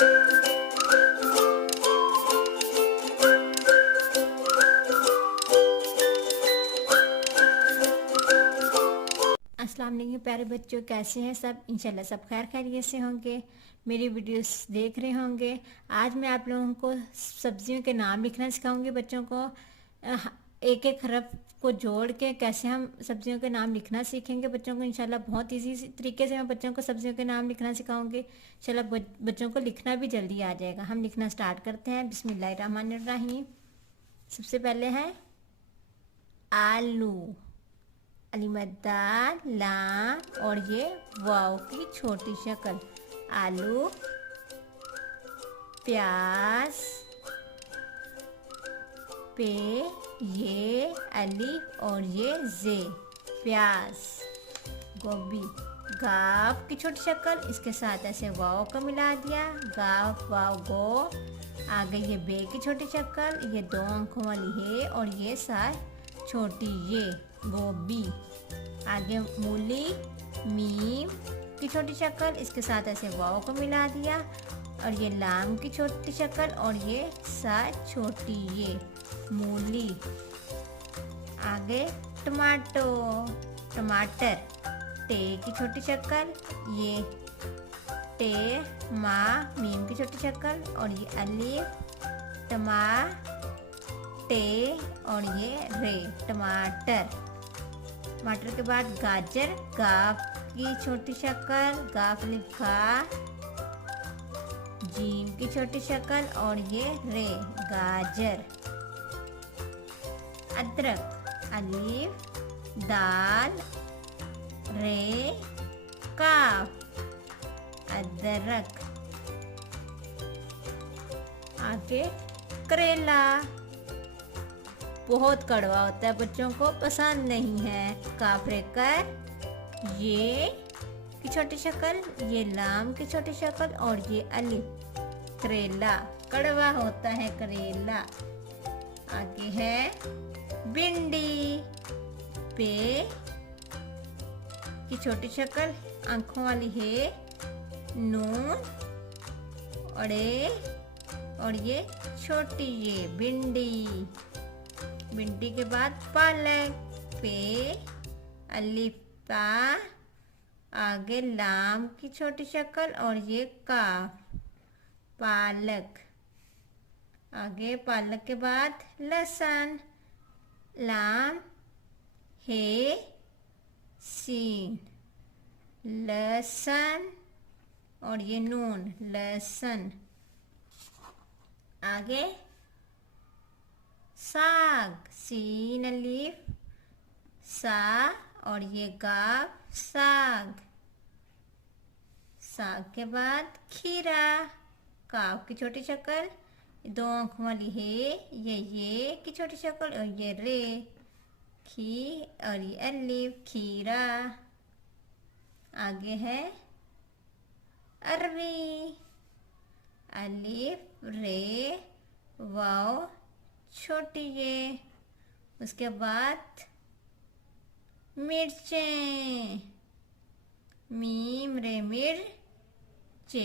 अस्सलाम वालेकुम प्यारे बच्चों, कैसे हैं सब? इंशाल्लाह सब खैर खैरियत से होंगे। मेरी वीडियोस देख रहे होंगे। आज मैं आप लोगों को सब्जियों के नाम लिखना सिखाऊंगी। बच्चों को एक एक हरफ को जोड़ के कैसे हम सब्जियों के नाम लिखना सीखेंगे। बच्चों को इंशाल्लाह बहुत इजी तरीके से मैं बच्चों को सब्जियों के नाम लिखना सिखाऊंगी। चलो बच्चों को लिखना भी जल्दी आ जाएगा। हम लिखना स्टार्ट करते हैं। बिस्मिल्लाहिर्रहमानिर्रहीम। सबसे पहले है आलू, अलिमद्दार लाम और ये वाव की छोटी शक्ल आलू। प्याज पे ये अलिफ और ये जे प्याज। गोभी गाव की छोटी शक्ल, इसके साथ ऐसे वाव का मिला दिया, गाव वाव गो। आगे ये बे की छोटी शक्ल, ये दो आंखों वाली है और ये साथ छोटी ये गोभी। आगे मूली मीम की छोटी शक्ल, इसके साथ ऐसे वाव को मिला दिया और ये लाम की छोटी शक्ल और ये साथ छोटी ये मूली। आगे टमाटो टमाटर टे की छोटी शक्ल, ये टे मा मीम की छोटी शक्ल और ये अलिफ टमा टे और ये रे टमाटर। टमाटर के बाद गाजर गाफ की छोटी शक्ल, गाफ लिखा जीम की छोटी शक्ल और ये रे गाजर। अदरक अलिफ दाल रे काफ अदरक। आगे करेला बहुत कड़वा होता है, बच्चों को पसंद नहीं है। काफरे कर ये की छोटी शक्ल, ये लाम की छोटी शक्ल और ये अलिफ करेला कड़वा होता है करेला। आगे है भिंडी पे की छोटी शक्ल, आंखों वाली है नून और ये छोटी ये भिंडी। भिंडी के बाद पालक पे अलिफ पा, आगे लाम की छोटी शक्ल और ये काफ पालक। आगे पालक के बाद लहसुन लाम हे सीन लहसुन और ये नून लहसुन। आगे साग सीन अलिफ सा और ये गाफ साग। साग के बाद खीरा काफ की छोटी शक्ल, दो आंखों वाली है ये की छोटी शक्ल और ये रे खी और ये अलिफ खीरा। आगे है अरवी अलिफ रे वाव छोटी ये। उसके बाद मिर्चें मीम रे मिर्चे।